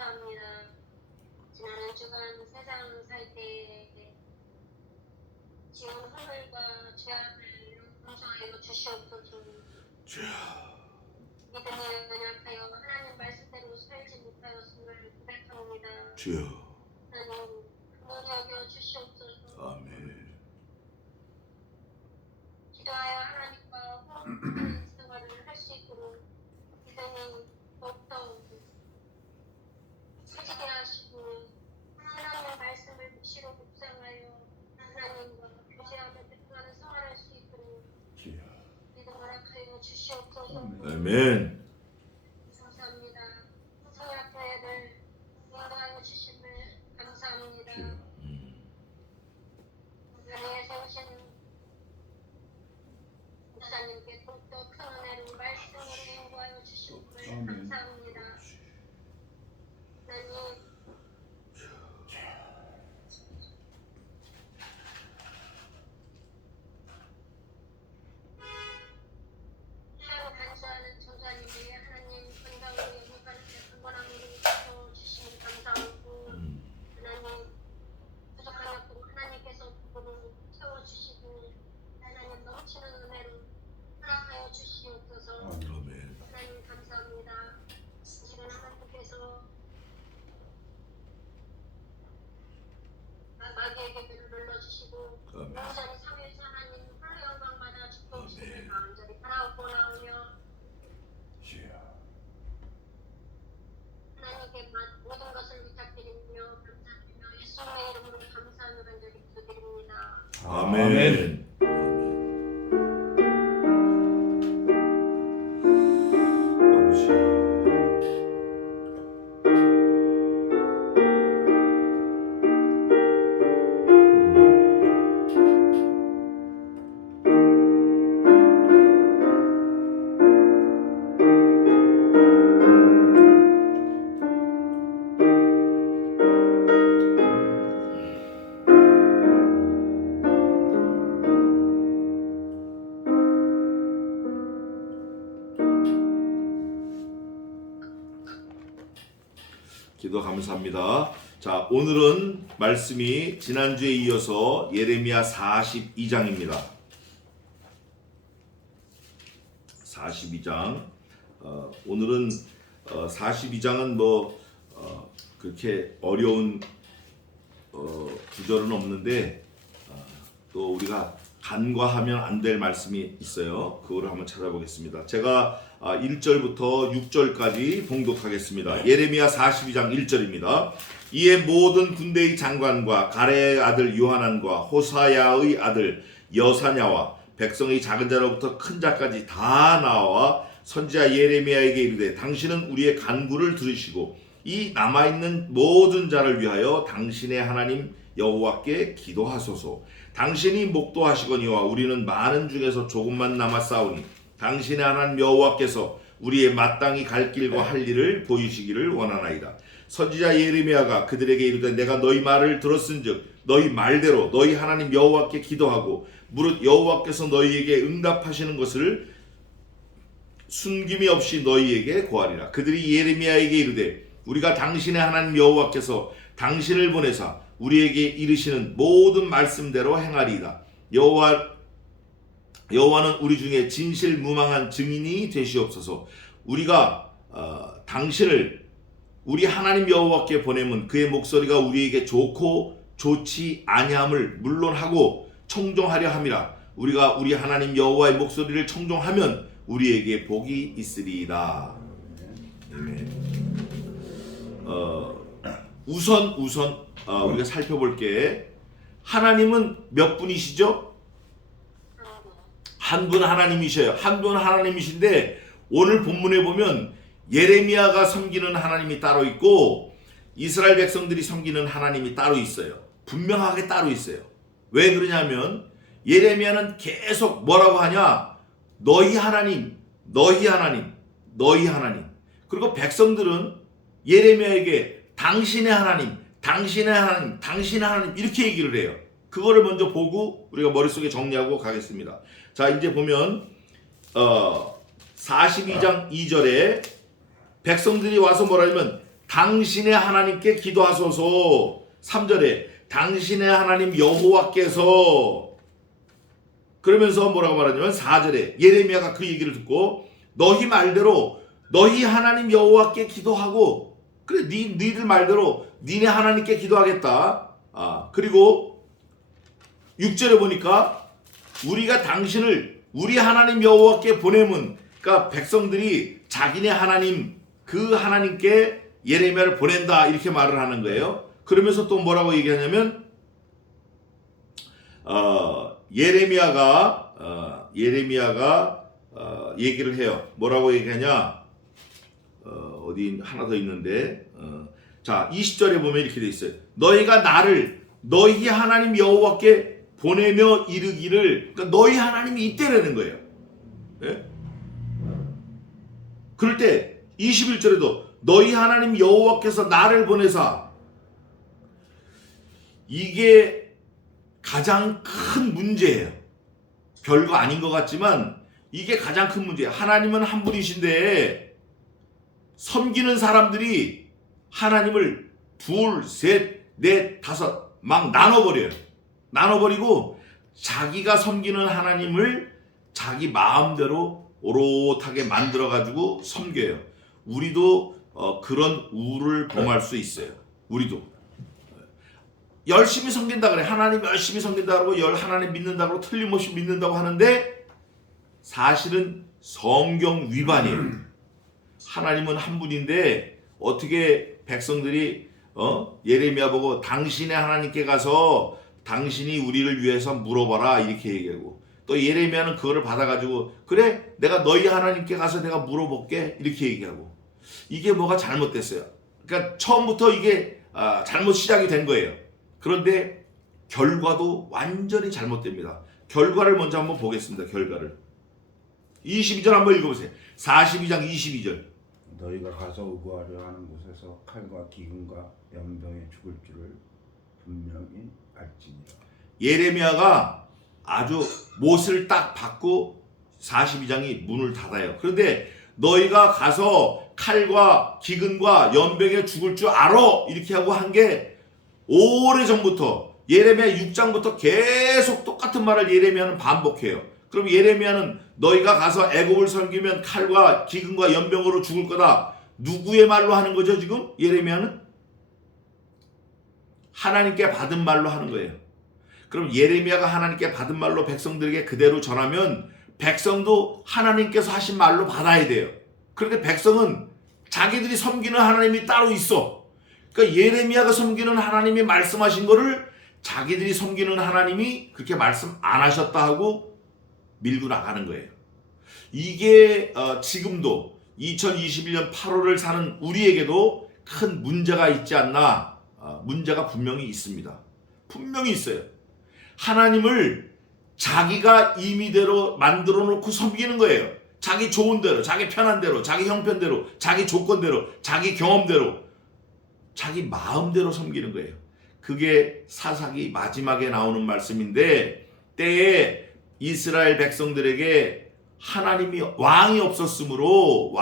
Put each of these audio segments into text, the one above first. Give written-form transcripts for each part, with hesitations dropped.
감사합니다. 지난 한 주간 세상 살 때 지은 허물과 죄악을 용서하여 주시옵소서. 믿음에 연약하여 하나님 말씀대로 살지 못하였음을 고백합니다. 주여. 하나님 긍휼히 여겨 주시옵소서. 아멘. 기도하여 하나님과 호흡하는 생활을 할 수 있도록 믿음이 더욱더 세지게 하시고 하나님의 말씀을 묵시로 묵상하여 하나님과 교제하며 대통하는 생활할 수 있도록 믿음 허락하여 주시옵소서. 아멘. 감사합니다. 성약교회를 인도하여 주심을 감사합니다. 은혜에 세우신 목사님께 더욱더 큰 은혜로 말씀으로 인도하여 주심을 감사합니다. 하나님 하루 간수하는 전자님이 하나님 건강으로 영육하는 데 강건함으로 채워주시니 감사하고 하나님 부족한 옆으로 하나님께서 그분을 채워주시고 하나님 넘치는 은혜로 허락하여 주시옵소서. 아멘. 하나님 감사합니다. 지금 하나님께서 마귀에게 배를 눌러주시고 아멘. 온전히 삼위일체 하나님 홀로 영광받아 축복하시기를 간절히 바라옵고 나오며 하나님께 모든 것을 부탁드리며 감사드리며 예수님의 이름으로 감사하며 간절히 기도드립니다. 아멘. 아버지. 기도 감사합니다. 자, 오늘은 말씀이 지난주에 이어서 예레미야 42장입니다. 42장. 오늘은 42장은 그렇게 어려운 구절은 없는데 또 우리가 간과하면 안 될 말씀이 있어요. 그거를 한번 찾아보겠습니다. 제가 1절부터 6절까지 봉독하겠습니다. 예레미야 42장 1절입니다. 이에 모든 군대의 장관과 가레의 아들 요하난과 호사야의 아들 여사냐와 백성의 작은 자로부터 큰 자까지 다 나와 선지자 예레미야에게 이르되 당신은 우리의 간구를 들으시고 이 남아있는 모든 자를 위하여 당신의 하나님 여호와께 기도하소서. 당신이 목도하시거니와 우리는 많은 중에서 조금만 남았사오니 당신의 하나님 여호와께서 우리의 마땅히 갈 길과 할 일을 보이시기를 원하나이다. 선지자 예레미야가 그들에게 이르되 내가 너희 말을 들었은즉 너희 말대로 너희 하나님 여호와께 기도하고 무릇 여호와께서 너희에게 응답하시는 것을 숨김이 없이 너희에게 고하리라. 그들이 예레미야에게 이르되 우리가 당신의 하나님 여호와께서 당신을 보내사 우리에게 이르시는 모든 말씀대로 행하리이다. 여호와는 우리 중에 진실무망한 증인이 되시옵소서. 우리가 당신을 우리 하나님 여호와께 보내면 그의 목소리가 우리에게 좋고 좋지 아니함을 물론하고 청종하려 함이라. 우리가 우리 하나님 여호와의 목소리를 청종하면 우리에게 복이 있으리이다. 우선 우리가 살펴볼게. 하나님은 몇 분이시죠? 한 분 하나님이셔요. 한 분 하나님이신데 오늘 본문에 보면 예레미야가 섬기는 하나님이 따로 있고 이스라엘 백성들이 섬기는 하나님이 따로 있어요. 분명하게 따로 있어요. 왜 그러냐면 예레미야는 계속 뭐라고 하냐? 너희 하나님, 너희 하나님, 너희 하나님. 그리고 백성들은 예레미야에게 당신의 하나님, 당신의 하나님, 당신의 하나님 이렇게 얘기를 해요. 그거를 먼저 보고 우리가 머릿속에 정리하고 가겠습니다. 자, 이제 보면 42장 2절에 백성들이 와서 뭐라 하면 당신의 하나님께 기도하소서. 3절에 당신의 하나님 여호와께서, 그러면서 뭐라고 말하냐면 4절에 예레미야가 그 얘기를 듣고 너희 말대로 너희 하나님 여호와께 기도하고, 그래 니들 말대로 니네 하나님께 기도하겠다. 그리고 6절에 보니까 우리가 당신을 우리 하나님 여호와께 보내면, 그러니까 백성들이 자기네 하나님 그 하나님께 예레미야를 보낸다 이렇게 말을 하는 거예요. 그러면서 또 뭐라고 얘기하냐면 예레미야가 얘기를 해요. 뭐라고 얘기하냐? 어디 하나 더 있는데, 자 20절에 보면 이렇게 돼 있어요. 너희가 나를 너희 하나님 여호와께 보내며 이르기를, 그러니까 너희 하나님이 이때라는 거예요. 예? 그럴 때 21절에도 너희 하나님 여호와께서 나를 보내사, 이게 가장 큰 문제예요. 별거 아닌 것 같지만 이게 가장 큰 문제예요. 하나님은 한 분이신데 섬기는 사람들이 하나님을 둘, 셋, 넷, 다섯 막 나눠버려요. 나눠버리고 자기가 섬기는 하나님을 자기 마음대로 오롯하게 만들어가지고 섬겨요. 우리도 그런 우를 범할 수 있어요. 우리도 열심히 섬긴다 그래. 하나님 열심히 섬긴다 그러고 하나님 믿는다 그러고 틀림없이 믿는다고 하는데 사실은 성경 위반이에요. 하나님은 한 분인데 어떻게 백성들이 예레미야 보고 당신의 하나님께 가서 당신이 우리를 위해서 물어봐라 이렇게 얘기하고, 또 예레미야는 그거를 받아가지고 그래 내가 너희 하나님께 가서 내가 물어볼게 이렇게 얘기하고, 이게 뭐가 잘못됐어요. 그러니까 처음부터 이게 잘못 시작이 된 거예요. 그런데 결과도 완전히 잘못됩니다. 결과를 먼저 한번 보겠습니다. 결과를 22절 한번 읽어보세요. 42장 22절. 너희가 가서 의구하려 하는 곳에서 칼과 기근과 연병에 죽을 줄을 분명히 알지니라. 예레미야가 아주 못을 딱 받고 42장이 문을 닫아요. 그런데 너희가 가서 칼과 기근과 연병에 죽을 줄 알아 이렇게 하고 한 게 오래전부터 예레미야 6장부터 계속 똑같은 말을 예레미야는 반복해요. 그럼 예레미야는 너희가 가서 애굽을 섬기면 칼과 기근과 연병으로 죽을 거다. 누구의 말로 하는 거죠 지금? 예레미야는 하나님께 받은 말로 하는 거예요. 그럼 예레미야가 하나님께 받은 말로 백성들에게 그대로 전하면 백성도 하나님께서 하신 말로 받아야 돼요. 그런데 백성은 자기들이 섬기는 하나님이 따로 있어. 그러니까 예레미야가 섬기는 하나님이 말씀하신 거를 자기들이 섬기는 하나님이 그렇게 말씀 안 하셨다 하고 밀고 나가는 거예요. 이게 지금도 2021년 8월을 사는 우리에게도 큰 문제가 있지 않나. 문제가 분명히 있습니다. 분명히 있어요. 하나님을 자기가 임의대로 만들어 놓고 섬기는 거예요. 자기 좋은 대로, 자기 편한 대로, 자기 형편대로, 자기 조건대로, 자기 경험대로, 자기 마음대로 섬기는 거예요. 그게 사사기 마지막에 나오는 말씀인데, 때에 이스라엘 백성들에게 하나님이 왕이 없었으므로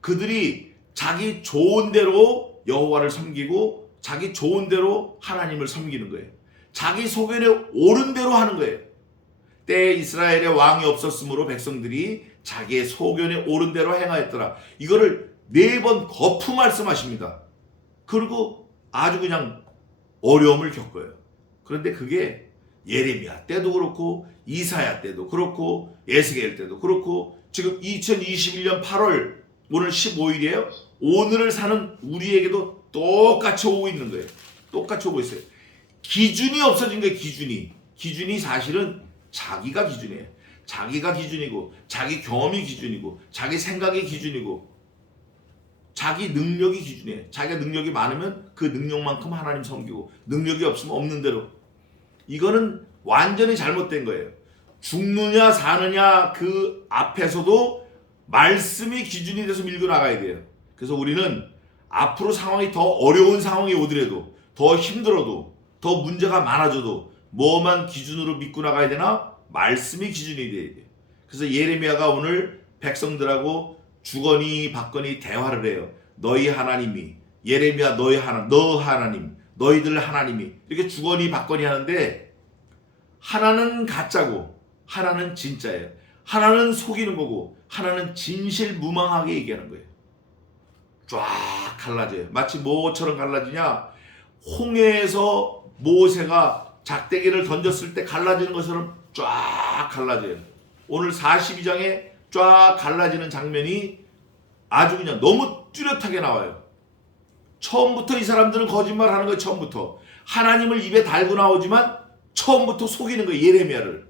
그들이 자기 좋은 대로 여호와를 섬기고 자기 좋은 대로 하나님을 섬기는 거예요. 자기 소견에 옳은 대로 하는 거예요. 때에 이스라엘에 왕이 없었으므로 백성들이 자기의 소견에 옳은 대로 행하였더라. 이거를 4번 거푸 말씀하십니다. 그리고 아주 그냥 어려움을 겪어요. 그런데 그게 예레미야 때도 그렇고 이사야 때도 그렇고 에스겔 때도 그렇고 지금 2021년 8월 오늘 15일이에요. 오늘을 사는 우리에게도 똑같이 오고 있는 거예요. 똑같이 오고 있어요. 기준이 없어진 거예요. 기준이 사실은 자기가 기준이에요. 자기가 기준이고 자기 경험이 기준이고 자기 생각이 기준이고 자기 능력이 기준이에요. 자기가 능력이 많으면 그 능력만큼 하나님 섬기고 능력이 없으면 없는 대로. 이거는 완전히 잘못된 거예요. 죽느냐 사느냐 그 앞에서도 말씀이 기준이 돼서 밀고 나가야 돼요. 그래서 우리는 앞으로 상황이 더 어려운 상황이 오더라도 더 힘들어도 더 문제가 많아져도 뭐만 기준으로 믿고 나가야 되나? 말씀이 기준이 돼야 돼요. 그래서 예레미야가 오늘 백성들하고 주거니 받거니 대화를 해요. 너희 하나님이, 예레미야 너희 하나님, 너 하나님, 너희들 하나님이, 이렇게 주거니 받거니 하는데 하나는 가짜고 하나는 진짜예요. 하나는 속이는 거고 하나는 진실무망하게 얘기하는 거예요. 쫙 갈라져요. 마치 뭐처럼 갈라지냐, 홍해에서 모세가 작대기를 던졌을 때 갈라지는 것처럼 쫙 갈라져요. 오늘 42장에 쫙 갈라지는 장면이 아주 그냥 너무 뚜렷하게 나와요. 처음부터 이 사람들은 거짓말하는 거예요. 처음부터 하나님을 입에 달고 나오지만 처음부터 속이는 거예요. 예레미야를.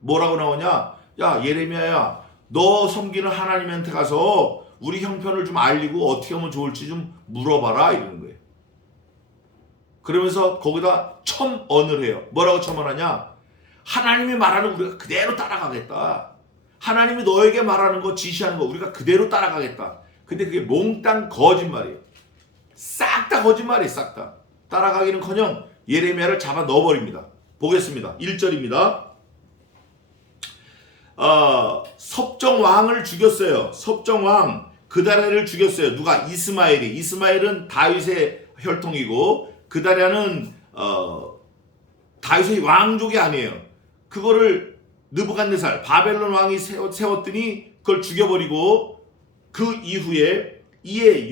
뭐라고 나오냐, 야 예레미야야, 너 섬기는 하나님한테 가서 우리 형편을 좀 알리고 어떻게 하면 좋을지 좀 물어봐라, 이러는 거예요. 그러면서 거기다 첨언을 해요. 뭐라고 첨언하냐, 하나님이 말하는 우리가 그대로 따라가겠다. 하나님이 너에게 말하는 거, 지시하는 거 우리가 그대로 따라가겠다. 근데 그게 몽땅 거짓말이에요. 싹 다 거짓말이에요. 싹 다. 따라가기는커녕 예레미야를 잡아 넣어버립니다. 보겠습니다. 1절입니다. 섭정왕을 죽였어요. 섭정왕 그다랴를 죽였어요. 누가? 이스마엘이. 이스마엘은 다윗의 혈통이고 그다랴는 다윗의 왕족이 아니에요. 그거를 느부갓네살 바벨론 왕이 세웠더니 그걸 죽여버리고, 그 이후에 이의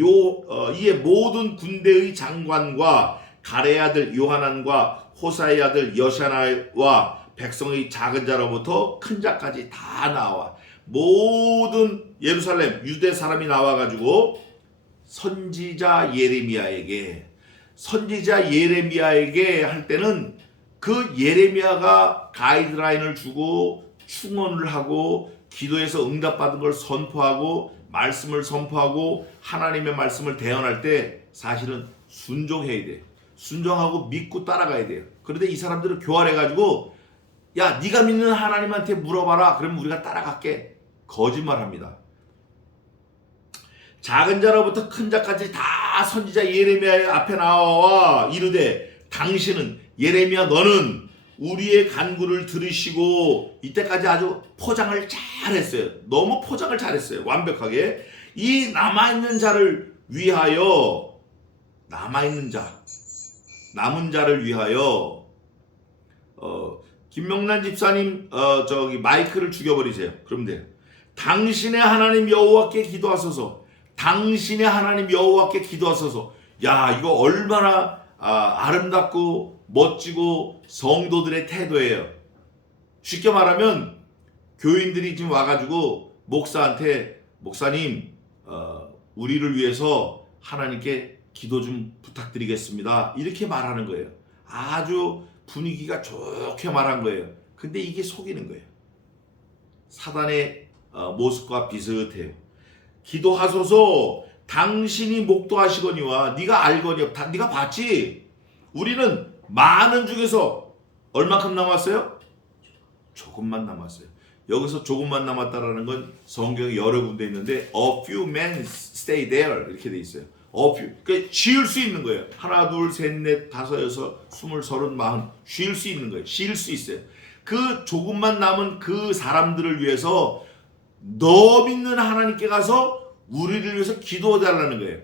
모든 군대의 장관과 가레의 아들 요하난과 호사의 아들 여샤나와 백성의 작은 자로부터 큰 자까지 다 나와, 모든 예루살렘 유대 사람이 나와가지고 선지자 예레미야에게 할 때는 그 예레미야가 가이드라인을 주고 충언을 하고 기도해서 응답받은 걸 선포하고 말씀을 선포하고 하나님의 말씀을 대언할 때 사실은 순종해야 돼요. 순종하고 믿고 따라가야 돼요. 그런데 이 사람들은 교활해가지고, 야 네가 믿는 하나님한테 물어봐라, 그러면 우리가 따라갈게. 거짓말합니다. 작은 자로부터 큰 자까지 다 선지자 예레미야의 앞에 나와 이르되, 당신은 예레미야 너는 우리의 간구를 들으시고, 이때까지 아주 포장을 잘했어요. 너무 포장을 잘했어요. 완벽하게. 이 남아있는 자를 위하여, 남은 자를 위하여 김명란 집사님 마이크를 죽여버리세요. 그럼 돼요. 당신의 하나님 여호와께 기도하소서. 당신의 하나님 여호와께 기도하소서. 야, 이거 얼마나 아름답고 멋지고 성도들의 태도예요. 쉽게 말하면 교인들이 지금 와가지고 목사한테, 목사님 우리를 위해서 하나님께 기도 좀 부탁드리겠습니다, 이렇게 말하는 거예요. 아주 분위기가 좋게 말한 거예요. 근데 이게 속이는 거예요. 사단의 모습과 비슷해요. 기도하소서. 당신이 목도하시거니와 네가 알거니와. 네가 봤지? 우리는 많은 중에서 얼마큼 남았어요? 조금만 남았어요. 여기서 조금만 남았다라는 건 성경에 여러 군데 있는데 a few men stay there 이렇게 돼 있어요. a few. 그러니까 쉴 수 있는 거예요. 하나, 둘, 셋, 넷, 다섯, 여섯, 스물, 서른, 마흔. 쉴 수 있는 거예요. 쉴 수 있어요. 그 조금만 남은 그 사람들을 위해서 너 믿는 하나님께 가서 우리를 위해서 기도해달라는 거예요.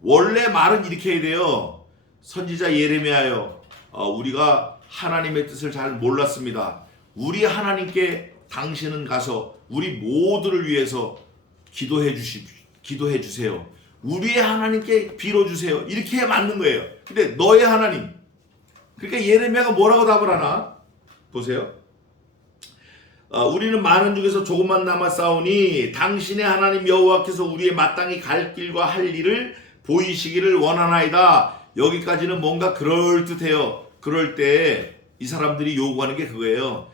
원래 말은 이렇게 해야 돼요. 선지자 예레미야요, 우리가 하나님의 뜻을 잘 몰랐습니다. 우리 하나님께 당신은 가서 우리 모두를 위해서 기도해 주세요. 우리의 하나님께 빌어주세요. 이렇게 맞는 거예요. 근데 너의 하나님, 그러니까 예레미야가 뭐라고 답을 하나? 보세요. 우리는 많은 중에서 조금만 남았사오니 당신의 하나님 여호와께서 우리의 마땅히 갈 길과 할 일을 보이시기를 원하나이다. 여기까지는 뭔가 그럴듯해요. 그럴 때 이 사람들이 요구하는 게 그거예요.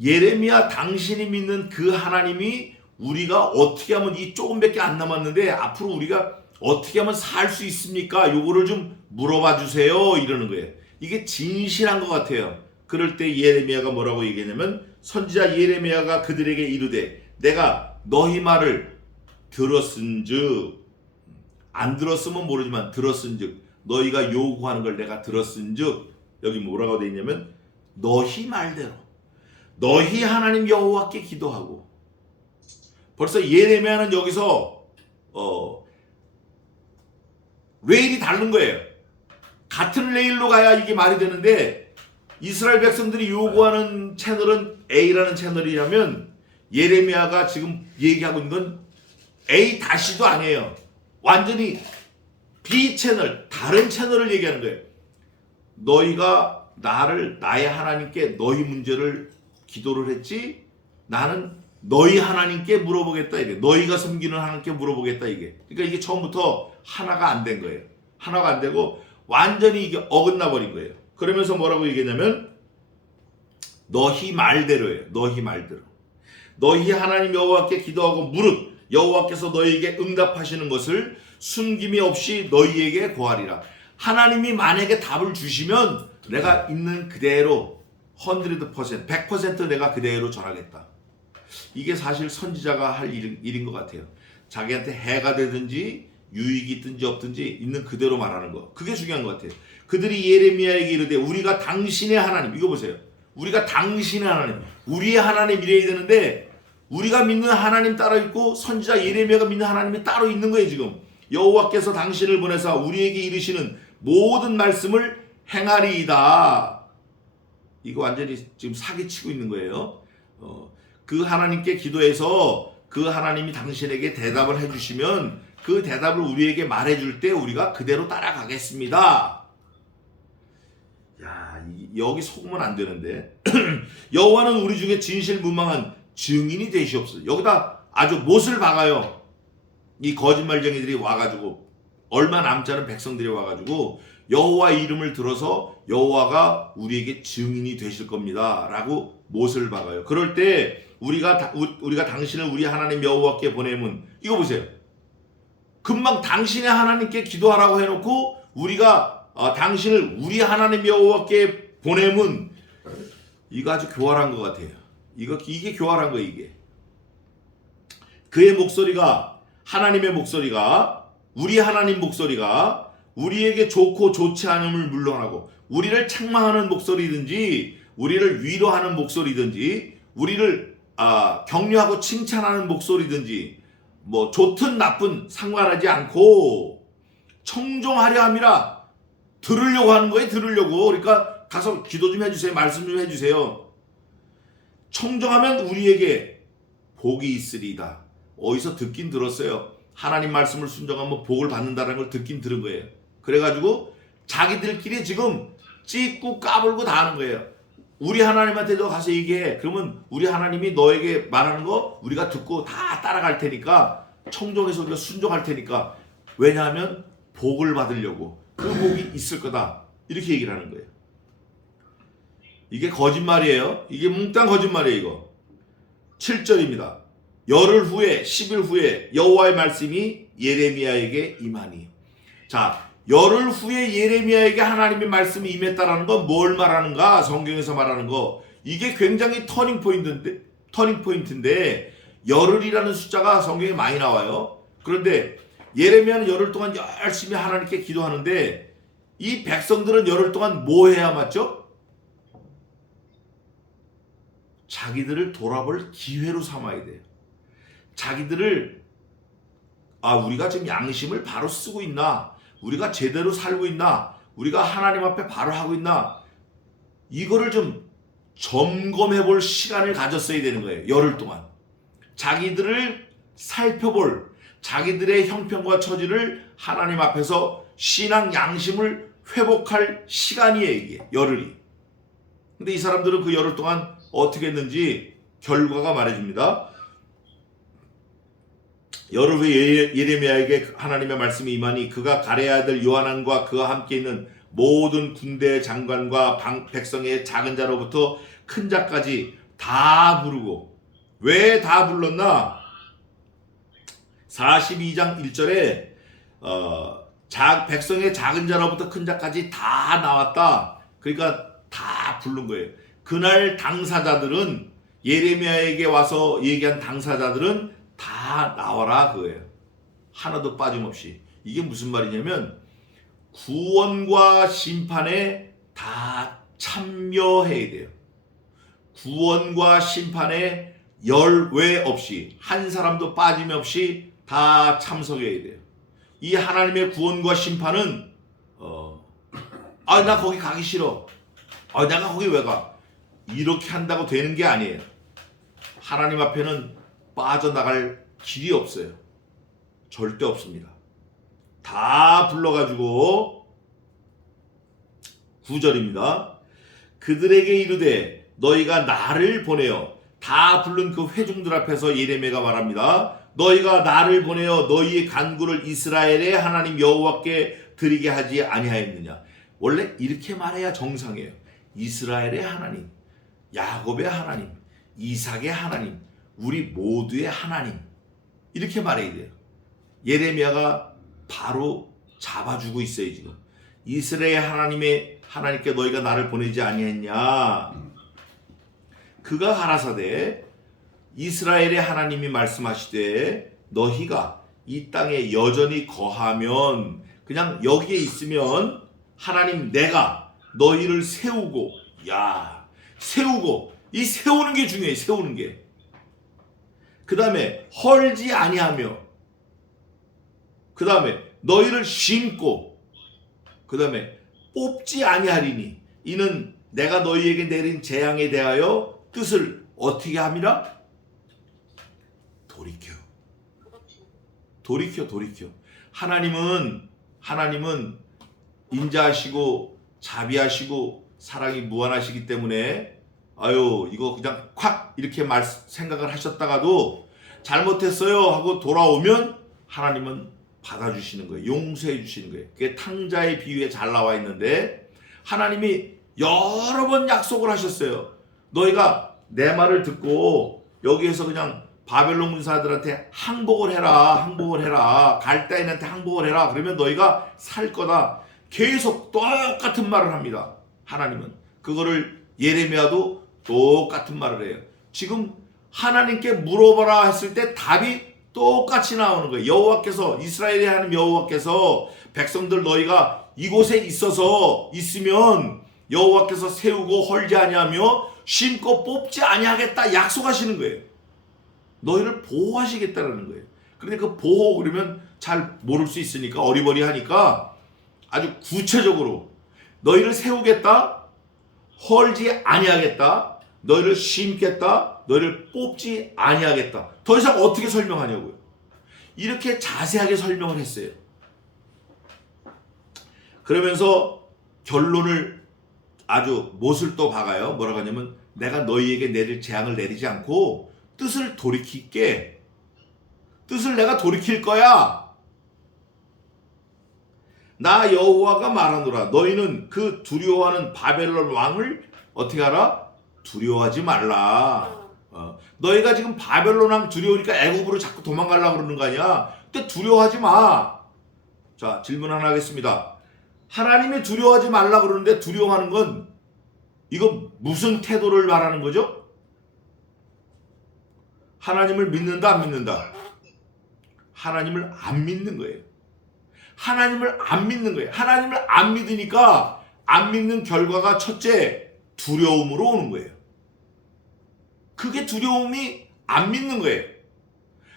예레미야, 당신이 믿는 그 하나님이 우리가 어떻게 하면, 이 조금밖에 안 남았는데 앞으로 우리가 어떻게 하면 살 수 있습니까? 요거를 좀 물어봐 주세요, 이러는 거예요. 이게 진실한 것 같아요. 그럴 때 예레미야가 뭐라고 얘기하냐면, 선지자 예레미야가 그들에게 이르되 내가 너희 말을 들었은즉, 안 들었으면 모르지만 들었은즉, 너희가 요구하는 걸 내가 들었은즉, 여기 뭐라고 되어 있냐면 너희 말대로 너희 하나님 여호와께 기도하고. 벌써 예레미야는 여기서 레일이 다른 거예요. 같은 레일로 가야 이게 말이 되는데 이스라엘 백성들이 요구하는 채널은 A라는 채널이라면 예레미야가 지금 얘기하고 있는 건 A 다시도 아니에요. 완전히 B 채널, 다른 채널을 얘기하는 거예요. 너희가 나의 하나님께 너희 문제를 기도를 했지, 나는 너희 하나님께 물어보겠다 이게. 너희가 섬기는 하나님께 물어보겠다 이게. 그러니까 이게 처음부터 하나가 안 된 거예요. 하나가 안 되고 완전히 이게 어긋나 버린 거예요. 그러면서 뭐라고 얘기했냐면 너희 말대로예요. 너희 말대로. 너희 하나님 여호와께 기도하고 무릇 여호와께서 너희에게 응답하시는 것을 숨김이 없이 너희에게 고하리라. 하나님이 만약에 답을 주시면 내가 있는 그대로 100% 내가 그대로 전하겠다. 이게 사실 선지자가 할 일인 것 같아요. 자기한테 해가 되든지 유익이 있든지 없든지 있는 그대로 말하는 거. 그게 중요한 것 같아요. 그들이 예레미야에게 이르되 우리가 당신의 하나님, 이거 보세요. 우리가 당신의 하나님, 우리의 하나님 이래야 되는데 우리가 믿는 하나님 따로 있고 선지자 예레미야가 믿는 하나님이 따로 있는 거예요. 지금 여호와께서 당신을 보내사 우리에게 이르시는 모든 말씀을 행하리이다. 이거 완전히 지금 사기치고 있는 거예요. 그 하나님께 기도해서 그 하나님이 당신에게 대답을 해주시면 그 대답을 우리에게 말해줄 때 우리가 그대로 따라가겠습니다. 야, 여기 속으면 안 되는데 여호와는 우리 중에 진실무망한 증인이 되시옵소서. 여기다 아주 못을 박아요. 이 거짓말쟁이들이 와가지고 얼마 남지 않은 백성들이 와가지고 여호와의 이름을 들어서 여호와가 우리에게 증인이 되실 겁니다 라고 못을 박아요. 그럴 때 우리가 당신을 우리 하나님 여호와께 보내면, 이거 보세요. 금방 당신의 하나님께 기도하라고 해놓고 우리가 당신을 우리 하나님 여호와께 보내면, 이거 아주 교활한 것 같아요. 이게 교활한 거예요. 이게 그의 목소리가, 하나님의 목소리가, 우리 하나님 목소리가 우리에게 좋고 좋지 않음을 물러나고 우리를 책망하는 목소리든지 우리를 위로하는 목소리든지 우리를 격려하고 칭찬하는 목소리든지 뭐 좋든 나쁜 상관하지 않고 청종하려 함이라. 들으려고 하는 거예요. 들으려고. 그러니까 가서 기도 좀 해주세요. 말씀 좀 해주세요. 청종하면 우리에게 복이 있으리다. 어디서 듣긴 들었어요. 하나님 말씀을 순종하면 복을 받는다는 걸 듣긴 들은 거예요. 그래가지고 자기들끼리 지금 찢고 까불고 다 하는 거예요. 우리 하나님한테도 가서 얘기해. 그러면 우리 하나님이 너에게 말하는 거 우리가 듣고 다 따라갈 테니까, 청종해서 우리가 순종할 테니까. 왜냐하면 복을 받으려고. 그 복이 있을 거다. 이렇게 얘기를 하는 거예요. 이게 거짓말이에요. 이게 몽땅 거짓말이에요. 이거 7절입니다. 열흘 후에 10일 후에 여호와의 말씀이 예레미야에게 임하니. 자, 열흘 후에 예레미야에게 하나님의 말씀이 임했다라는 건 뭘 말하는가? 성경에서 말하는 거. 이게 굉장히 터닝 포인트인데 열흘이라는 숫자가 성경에 많이 나와요. 그런데 예레미야는 열흘 동안 열심히 하나님께 기도하는데 이 백성들은 열흘 동안 뭐 해야 맞죠? 자기들을 돌아볼 기회로 삼아야 돼요. 자기들을 우리가 지금 양심을 바로 쓰고 있나? 우리가 제대로 살고 있나? 우리가 하나님 앞에 바로 하고 있나? 이거를 좀 점검해 볼 시간을 가졌어야 되는 거예요. 열흘 동안. 자기들을 살펴볼, 자기들의 형편과 처지를 하나님 앞에서 신앙 양심을 회복할 시간이에요. 이게 열흘이. 근데 이 사람들은 그 열흘 동안 어떻게 했는지 결과가 말해줍니다. 열흘 후에 예레미야에게 하나님의 말씀이 임하니 그가 가레야 아들 요하난과 그와 함께 있는 모든 군대 장관과 백성의 작은 자로부터 큰 자까지 다 부르고. 왜 다 불렀나? 42장 1절에 백성의 작은 자로부터 큰 자까지 다 나왔다. 그러니까 다 부른 거예요. 그날 당사자들은, 예레미야에게 와서 얘기한 당사자들은 다 나와라 그거예요. 하나도 빠짐없이. 이게 무슨 말이냐면 구원과 심판에 다 참여해야 돼요. 구원과 심판에 열외 없이, 한 사람도 빠짐없이 다 참석해야 돼요. 이 하나님의 구원과 심판은 나 거기 가기 싫어. 내가 거기 왜 가? 이렇게 한다고 되는 게 아니에요. 하나님 앞에는 빠져나갈 길이 없어요. 절대 없습니다. 다 불러가지고 9절입니다. 그들에게 이르되 너희가 나를 보내어 다 부른 그 회중들 앞에서 예레미야가 말합니다. 너희가 나를 보내어 너희의 간구를 이스라엘의 하나님 여호와께 드리게 하지 아니하였느냐. 원래 이렇게 말해야 정상이에요. 이스라엘의 하나님, 야곱의 하나님, 이삭의 하나님, 우리 모두의 하나님, 이렇게 말해야 돼요. 예레미야가 바로 잡아주고 있어요. 지금 이스라엘 하나님께 너희가 나를 보내지 아니했냐. 그가 가라사대 이스라엘의 하나님이 말씀하시되 너희가 이 땅에 여전히 거하면, 그냥 여기에 있으면 하나님 내가 너희를 세우고, 세우고, 이 세우는 게 중요해. 세우는 게. 그 다음에 헐지 아니하며, 그 다음에 너희를 심고, 그 다음에 뽑지 아니하리니 이는 내가 너희에게 내린 재앙에 대하여 뜻을 어떻게 함이라? 돌이켜. 하나님은 인자하시고 자비하시고 사랑이 무한하시기 때문에 이거 그냥 콱 이렇게 생각을 하셨다가도 잘못했어요 하고 돌아오면 하나님은 받아주시는 거예요. 용서해 주시는 거예요. 그게 탕자의 비유에 잘 나와 있는데, 하나님이 여러 번 약속을 하셨어요. 너희가 내 말을 듣고 여기에서 그냥 바벨론 군사들한테 항복을 해라. 갈대인한테 항복을 해라. 그러면 너희가 살 거다. 계속 똑같은 말을 합니다. 하나님은. 그거를 예레미야도 똑같은 말을 해요. 지금 하나님께 물어봐라 했을 때 답이 똑같이 나오는 거예요. 여호와께서, 이스라엘의 하나님 여호와께서 백성들 너희가 이곳에 있으면 여호와께서 세우고 헐지 아니하며 심고 뽑지 아니하겠다 약속하시는 거예요. 너희를 보호하시겠다라는 거예요. 그런데 그 보호 그러면 잘 모를 수 있으니까, 어리버리하니까 아주 구체적으로 너희를 세우겠다, 헐지 아니하겠다, 너희를 심겠다, 너희를 뽑지 아니하겠다. 더 이상 어떻게 설명하냐고요. 이렇게 자세하게 설명을 했어요. 그러면서 결론을 아주 못을 또 박아요. 뭐라고 하냐면 내가 너희에게 내릴 재앙을 내리지 않고 뜻을 돌이킬게. 뜻을 내가 돌이킬 거야. 나 여호와가 말하노라. 너희는 그 두려워하는 바벨론 왕을 어떻게 하라? 두려워하지 말라. 너희가 지금 바벨론 왕 두려우니까 애굽으로 자꾸 도망가려고 그러는 거 아니야? 근데 두려워하지 마. 자, 질문 하나 하겠습니다. 하나님이 두려워하지 말라 그러는데 두려워하는 건 이거 무슨 태도를 말하는 거죠? 하나님을 믿는다 안 믿는다? 하나님을 안 믿는 거예요. 하나님을 안 믿는 거예요. 하나님을 안 믿으니까 안 믿는 결과가 첫째 두려움으로 오는 거예요. 그게 두려움이 안 믿는 거예요.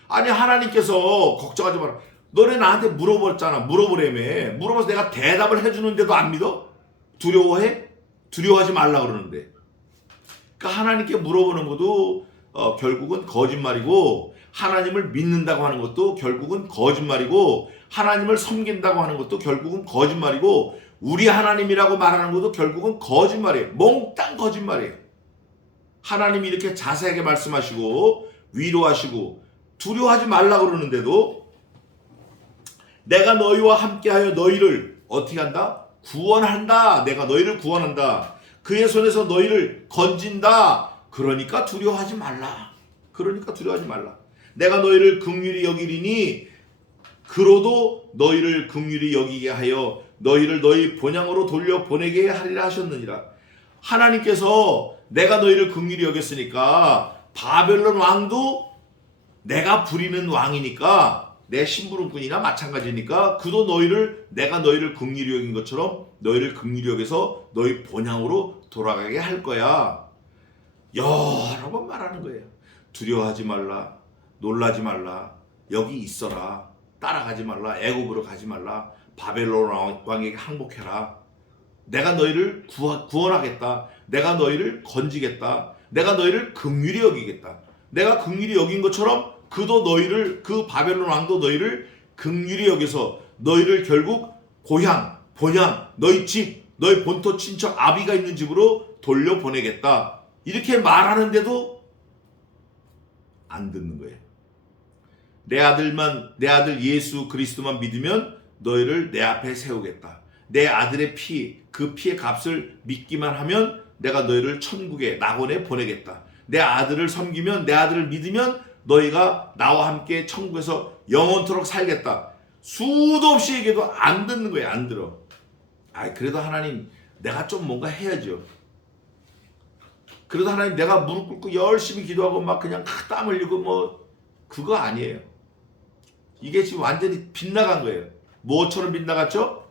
아니 하나님께서 걱정하지 마라. 너네 나한테 물어봤잖아. 물어보라며. 물어봐서 내가 대답을 해주는데도 안 믿어? 두려워해? 두려워하지 말라 그러는데. 그러니까 하나님께 물어보는 것도 결국은 거짓말이고, 하나님을 믿는다고 하는 것도 결국은 거짓말이고, 하나님을 섬긴다고 하는 것도 결국은 거짓말이고, 우리 하나님이라고 말하는 것도 결국은 거짓말이에요. 몽땅 거짓말이에요. 하나님이 이렇게 자세하게 말씀하시고 위로하시고 두려워하지 말라 그러는데도 내가 너희와 함께하여 너희를 어떻게 한다? 구원한다. 내가 너희를 구원한다. 그의 손에서 너희를 건진다. 그러니까 두려워하지 말라. 내가 너희를 긍휼히 여기리니 그로도 너희를 긍휼히 여기게 하여 너희를 너희 본향으로 돌려 보내게 하리라 하셨느니라. 하나님께서 내가 너희를 긍휼히 여겼으니까 바벨론 왕도 내가 부리는 왕이니까, 내 심부름꾼이나 마찬가지니까 그도 내가 너희를 긍휼히 여긴 것처럼 너희를 긍휼히 여겨서 너희 본향으로 돌아가게 할 거야. 여러 번 말하는 거예요. 두려워하지 말라. 놀라지 말라. 여기 있어라. 따라가지 말라. 애굽으로 가지 말라. 바벨론 왕에게 항복해라. 내가 너희를 구원하겠다. 내가 너희를 건지겠다. 내가 너희를 긍휼히 여기겠다. 내가 긍휼히 여긴 것처럼 그도 너희를, 그 바벨론 왕도 너희를 긍휼히 여겨서 너희를 결국 고향, 본향, 너희 집, 너희 본토 친척 아비가 있는 집으로 돌려보내겠다. 이렇게 말하는데도 안 듣는 거예요. 내 아들 예수 그리스도만 믿으면 너희를 내 앞에 세우겠다. 내 아들의 피, 그 피의 값을 믿기만 하면 내가 너희를 천국의 낙원에 보내겠다. 내 아들을 섬기면, 내 아들을 믿으면 너희가 나와 함께 천국에서 영원토록 살겠다. 수도 없이 얘기해도 안 듣는 거예요. 안 들어. 그래도 하나님, 내가 좀 뭔가 해야죠. 그래도 하나님, 내가 무릎 꿇고 열심히 기도하고 막 그냥 땀 흘리고 뭐 그거 아니에요. 이게 지금 완전히 빗나간 거예요. 뭐처럼 빗나갔죠?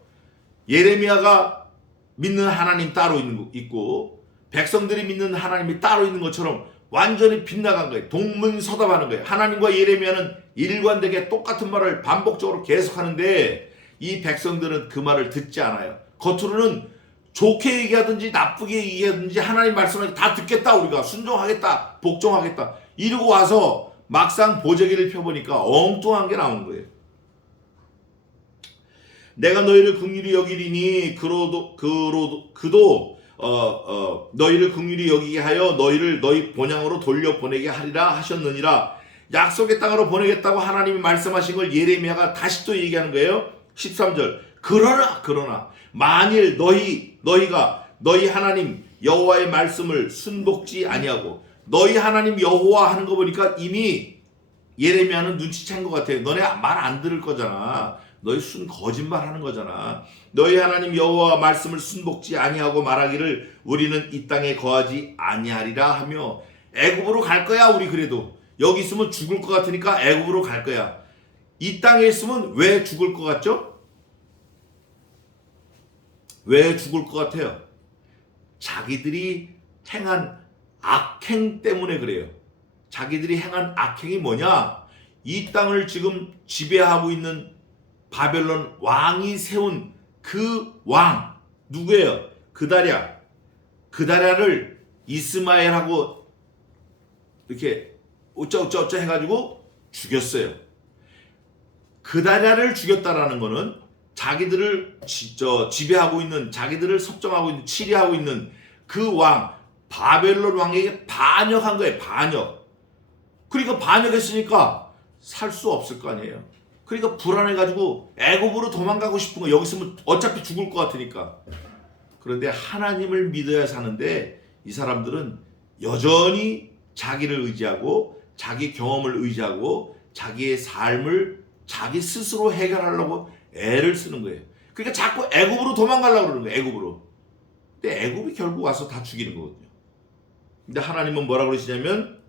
예레미야가 믿는 하나님 따로 있고 백성들이 믿는 하나님이 따로 있는 것처럼 완전히 빗나간 거예요. 동문서답하는 거예요. 하나님과 예레미야는 일관되게 똑같은 말을 반복적으로 계속하는데 이 백성들은 그 말을 듣지 않아요. 겉으로는 좋게 얘기하든지 나쁘게 얘기하든지 하나님 말씀을 다 듣겠다, 우리가 순종하겠다, 복종하겠다 이러고 와서 막상 보자기를 펴보니까 엉뚱한 게 나오는 거예요. 내가 너희를 긍휼히 여기리니 그도 너희를 긍휼히 여기게 하여 너희를 너희 본향으로 돌려보내게 하리라 하셨느니라. 약속의 땅으로 보내겠다고 하나님이 말씀하신 걸 예레미야가 다시 또 얘기하는 거예요. 13절. 그러나 만일 너희가 너희 하나님 여호와의 말씀을 순복지 아니하고, 너희 하나님 여호와 하는 거 보니까 이미 예레미야는 눈치챈 것 같아요. 너네 말 안 들을 거잖아. 너희 거짓말 하는 거잖아. 너희 하나님 여호와 말씀을 순복지 아니하고 말하기를 우리는 이 땅에 거하지 아니하리라 하며, 애굽으로 갈 거야. 우리 그래도 여기 있으면 죽을 것 같으니까 애굽으로 갈 거야. 이 땅에 있으면 왜 죽을 것 같죠? 왜 죽을 것 같아요? 자기들이 행한 악행 때문에 그래요. 자기들이 행한 악행이 뭐냐? 이 땅을 지금 지배하고 있는 바벨론 왕이 세운 그 왕 누구예요? 그다랴를 이스마엘하고 이렇게 어쩌 해가지고 죽였어요. 그다랴를 죽였다라는 거는 자기들을 지배하고 있는, 자기들을 섭정하고 있는, 치리하고 있는 그 왕, 바벨론 왕에게 반역한 거예요. 반역. 그러니까 반역했으니까 살 수 없을 거 아니에요. 그러니까 불안해가지고 애굽으로 도망가고 싶은 거. 여기 있으면 어차피 죽을 것 같으니까. 그런데 하나님을 믿어야 사는데 이 사람들은 여전히 자기를 의지하고 자기 경험을 의지하고 자기의 삶을 자기 스스로 해결하려고 애를 쓰는 거예요. 그러니까 자꾸 애굽으로 도망가려고 그러는 거예요. 애굽으로. 근데 애굽이 결국 와서 다 죽이는 거거든요. 근데 하나님은 뭐라고 그러시냐면,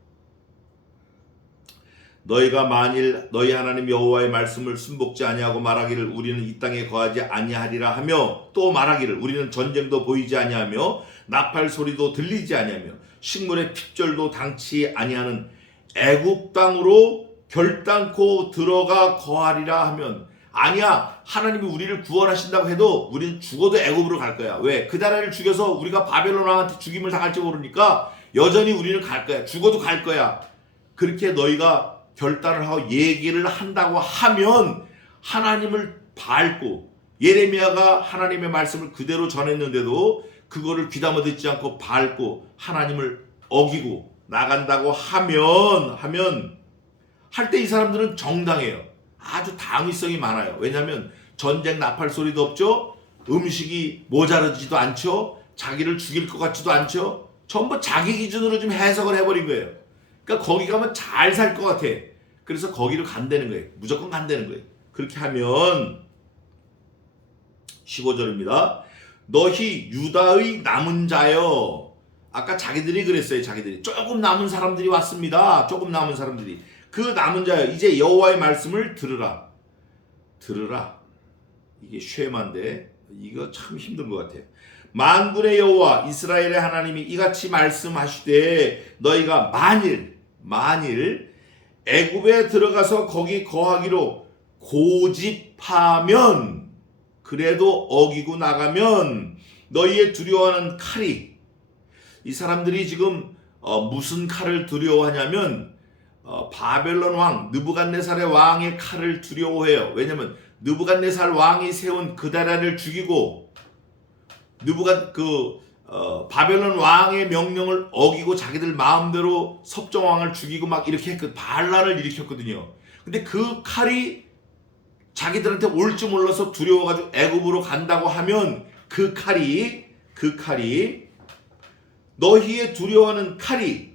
너희가 만일 너희 하나님 여호와의 말씀을 순복지 아니하고 말하기를 우리는 이 땅에 거하지 아니하리라 하며, 또 말하기를 우리는 전쟁도 보이지 아니하며 나팔 소리도 들리지 아니하며 식물의 핍절도 당치 아니하는 애굽 땅으로 결단코 들어가 거하리라 하면, 아니야, 하나님이 우리를 구원하신다고 해도 우리는 죽어도 애굽으로 갈 거야. 왜? 그다라를 죽여서 우리가 바벨론 왕한테 죽임을 당할지 모르니까 여전히 우리는 갈 거야. 죽어도 갈 거야. 그렇게 너희가 결단을 하고 얘기를 한다고 하면 하나님을 밟고, 예레미야가 하나님의 말씀을 그대로 전했는데도 그거를 귀담아 듣지 않고 밟고 하나님을 어기고 나간다고 하면 할 때 이 사람들은 정당해요. 아주 당위성이 많아요. 왜냐하면 전쟁 나팔 소리도 없죠. 음식이 모자라지도 않죠. 자기를 죽일 것 같지도 않죠. 전부 자기 기준으로 좀 해석을 해버린 거예요. 그러니까 거기 가면 잘 살 것 같아. 그래서 거기를 간다는 거예요. 무조건 간다는 거예요. 그렇게 하면 15절입니다. 너희 유다의 남은 자여. 아까 자기들이 그랬어요. 자기들이 조금 남은 사람들이 왔습니다. 조금 남은 사람들이. 그 남은 자여, 이제 여호와의 말씀을 들으라. 이게 쉐마인데 이거 참 힘든 것 같아요. 만군의 여호와 이스라엘의 하나님이 이같이 말씀하시되, 너희가 만일 애굽에 들어가서 거기 거하기로 고집하면, 그래도 어기고 나가면 너희의 두려워하는 칼이, 이 사람들이 지금 무슨 칼을 두려워하냐면 바벨론 왕 느부갓네살의 왕의 칼을 두려워해요. 왜냐면 느부갓네살 왕이 세운 그다라를 죽이고 바벨론 왕의 명령을 어기고 자기들 마음대로 섭정왕을 죽이고 막 이렇게 그 반란을 일으켰거든요. 근데 그 칼이 자기들한테 올 줄 몰라서 두려워가지고 애굽으로 간다고 하면 그 칼이 너희의 두려워하는 칼이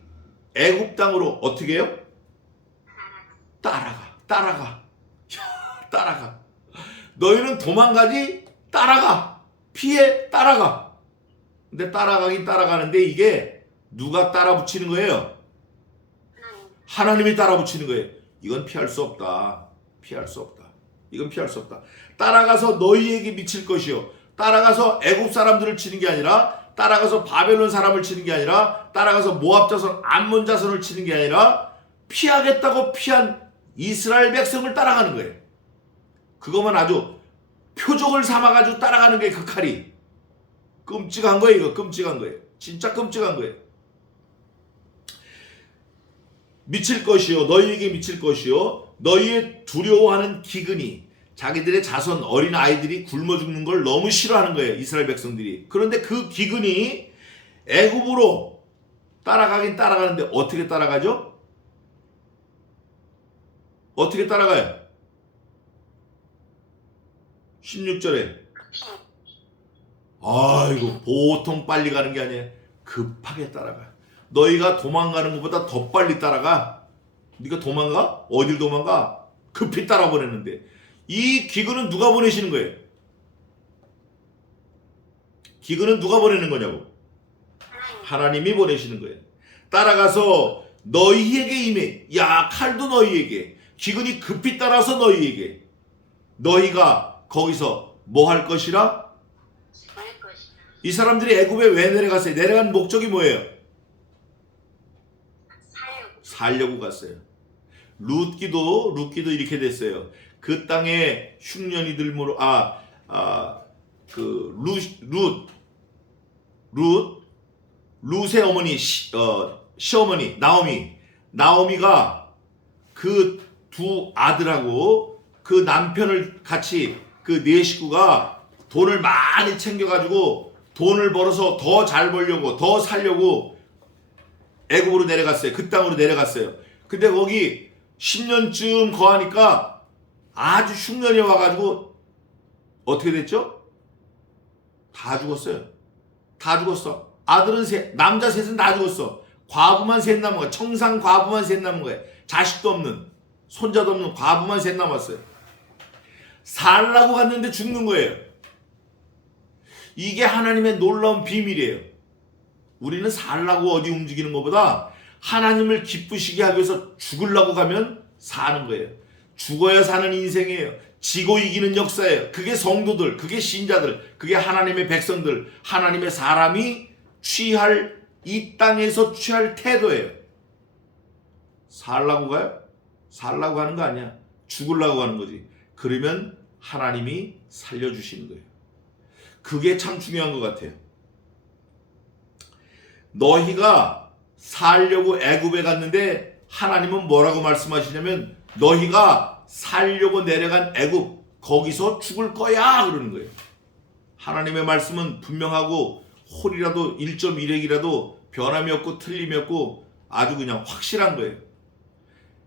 애굽 땅으로 어떻게 해요? 따라가. 너희는 도망가지 따라가. 피해 따라가. 근데 따라가는데 이게 누가 따라붙이는 거예요? 하나님이 따라붙이는 거예요. 이건 피할 수 없다. 이건 피할 수 없다. 따라가서 너희에게 미칠 것이요. 따라가서 애굽 사람들을 치는 게 아니라, 따라가서 바벨론 사람을 치는 게 아니라, 따라가서 모압 자손, 암몬 자손을 치는 게 아니라 피하겠다고 피한 이스라엘 백성을 따라가는 거예요. 그거만 아주 표적을 삼아가지고 따라가는 게 그 칼이. 끔찍한 거예요. 이거 끔찍한 거예요. 진짜 끔찍한 거예요. 미칠 것이요. 너희에게 미칠 것이요. 너희의 두려워하는 기근이, 자기들의 자손 어린 아이들이 굶어 죽는 걸 너무 싫어하는 거예요. 이스라엘 백성들이. 그런데 그 기근이 애굽으로 따라가긴 따라가는데 어떻게 따라가죠? 어떻게 따라가요? 16절에 아이고 보통 빨리 가는 게 아니에요. 급하게 따라가. 너희가 도망가는 것보다 더 빨리 따라가. 네가 도망가? 어딜 도망가? 급히 따라 보내는데 이 기근은 누가 보내시는 거예요? 기근은 누가 보내는 거냐고? 하나님이 보내시는 거예요. 따라가서 너희에게 임해. 야, 칼도 너희에게. 기근이 급히 따라서 너희에게. 너희가 거기서 뭐 할 것이라? 이 사람들이 애굽에 왜 내려갔어요? 내려간 목적이 뭐예요? 살려고 갔어요. 룻기도 이렇게 됐어요. 그 땅에 흉년이 들므로 룻의 어머니 시어머니 나오미가 그 두 아들하고 그 남편을 같이 그 네 식구가 돈을 많이 챙겨가지고 돈을 벌어서 더 잘 벌려고 더 살려고 애굽으로 내려갔어요. 그 땅으로 내려갔어요. 근데 거기 10년쯤 거하니까 아주 흉년이 와가지고 어떻게 됐죠? 다 죽었어요. 다 죽었어. 아들은 남자 셋은 다 죽었어. 과부만 셋 남은 거야. 청상 과부만 셋 남은 거야. 자식도 없는, 손자도 없는 과부만 셋 남았어요. 살라고 갔는데 죽는 거예요. 이게 하나님의 놀라운 비밀이에요. 우리는 살라고 어디 움직이는 것보다 하나님을 기쁘시게 하기 위해서 죽으려고 가면 사는 거예요. 죽어야 사는 인생이에요. 지고 이기는 역사예요. 그게 성도들, 그게 신자들, 그게 하나님의 백성들, 하나님의 사람이 취할, 이 땅에서 취할 태도예요. 살라고 가요? 살라고 하는 거 아니야. 죽으려고 하는 거지. 그러면 하나님이 살려주시는 거예요. 그게 참 중요한 것 같아요. 너희가 살려고 애굽에 갔는데 하나님은 뭐라고 말씀하시냐면 너희가 살려고 내려간 애굽 거기서 죽을 거야 그러는 거예요. 하나님의 말씀은 분명하고 홀이라도 1.1핵이라도 변함이 없고 틀림이 없고 아주 그냥 확실한 거예요.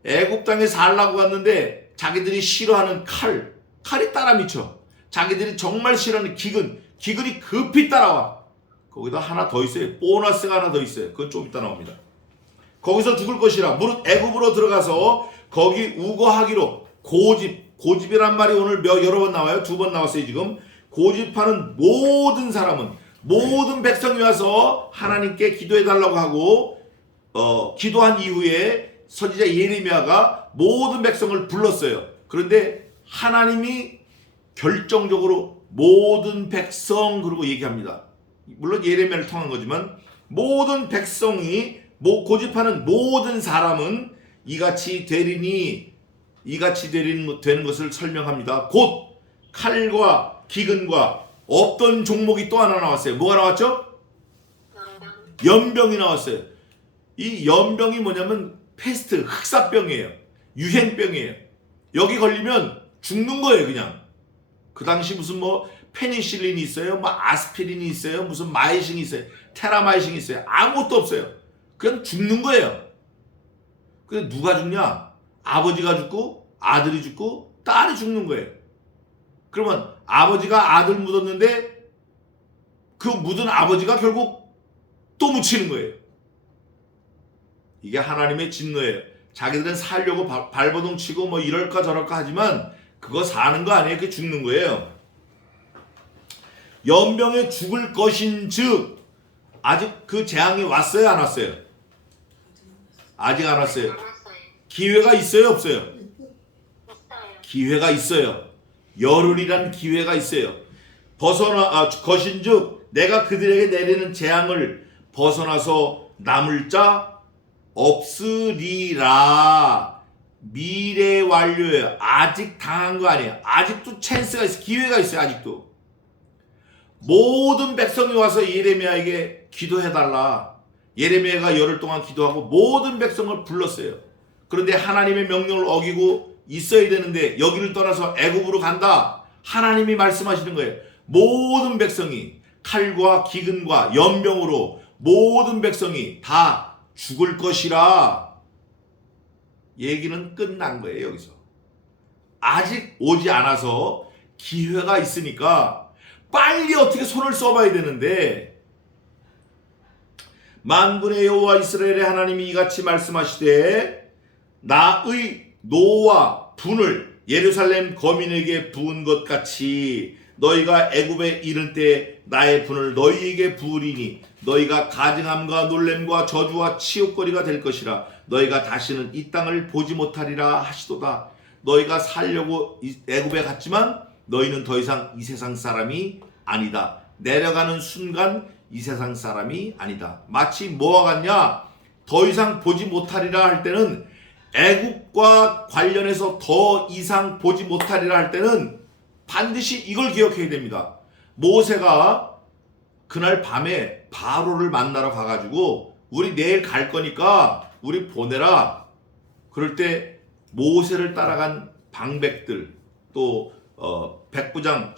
애굽 땅에 살라고 갔는데 자기들이 싫어하는 칼이 따라 미쳐. 자기들이 정말 싫어하는 기근이 급히 따라와. 거기다 하나 더 있어요. 보너스가 하나 더 있어요. 그건 좀 이따 나옵니다. 거기서 죽을 것이라 무릇 애굽으로 들어가서 거기 우거하기로 고집이란 말이 오늘 여러 번 나와요. 2번 나왔어요 지금. 고집하는 모든 사람은, 모든 백성이 와서 하나님께 기도해달라고 하고 기도한 이후에 선지자 예레미야가 모든 백성을 불렀어요. 그런데 하나님이 결정적으로 모든 백성 그러고 얘기합니다. 물론 예레미야를 통한 거지만 모든 백성이 고집하는 모든 사람은 이같이 되리니 이같이 되는 것을 설명합니다. 곧 칼과 기근과 없던 종목이 또 하나 나왔어요. 뭐가 나왔죠? 연병이 나왔어요. 이 연병이 뭐냐면 패스트, 흑사병이에요. 유행병이에요. 여기 걸리면 죽는 거예요, 그냥. 그 당시 무슨 뭐 페니실린이 있어요, 뭐 아스피린이 있어요, 무슨 마이신이 있어요, 테라마이신이 있어요. 아무것도 없어요. 그냥 죽는 거예요. 근데 누가 죽냐? 아버지가 죽고 아들이 죽고 딸이 죽는 거예요. 그러면 아버지가 아들 묻었는데 그 묻은 아버지가 결국 또 묻히는 거예요. 이게 하나님의 진노예요. 자기들은 살려고 발버둥 치고 뭐 이럴까 저럴까 하지만 그거 사는 거 아니에요. 그게 죽는 거예요. 연병에 죽을 것인즉 아직 그 재앙이 왔어요, 안 왔어요? 아직 안 왔어요. 기회가 있어요, 없어요? 기회가 있어요. 열흘이란 기회가 있어요. 것인즉 내가 그들에게 내리는 재앙을 벗어나서 남을 자 없으리라. 미래 완료예요. 아직 당한 거 아니에요. 아직도 찬스가 있어요. 기회가 있어요. 아직도. 모든 백성이 와서 예레미야에게 기도해달라. 예레미야가 열흘 동안 기도하고 모든 백성을 불렀어요. 그런데 하나님의 명령을 어기고 있어야 되는데 여기를 떠나서 애굽으로 간다. 하나님이 말씀하시는 거예요. 모든 백성이 칼과 기근과 연병으로 모든 백성이 다 죽을 것이라. 얘기는 끝난 거예요. 여기서. 아직 오지 않아서 기회가 있으니까 빨리 어떻게 손을 써봐야 되는데, 만군의 여호와 이스라엘의 하나님이 이같이 말씀하시되 나의 노와 분을 예루살렘 거민에게 부은 것 같이 너희가 애굽에 이른 때 나의 분을 너희에게 부으리니 너희가 가증함과 놀램과 저주와 치욕거리가 될 것이라. 너희가 다시는 이 땅을 보지 못하리라 하시도다. 너희가 살려고 애굽에 갔지만 너희는 더 이상 이 세상 사람이 아니다. 내려가는 순간 이 세상 사람이 아니다. 마치 뭐와 같냐? 더 이상 보지 못하리라 할 때는, 애국과 관련해서 더 이상 보지 못하리라 할 때는 반드시 이걸 기억해야 됩니다. 모세가 그날 밤에 바로를 만나러 가가지고 우리 내일 갈 거니까 우리 보내라. 그럴 때 모세를 따라간 방백들, 또 백부장,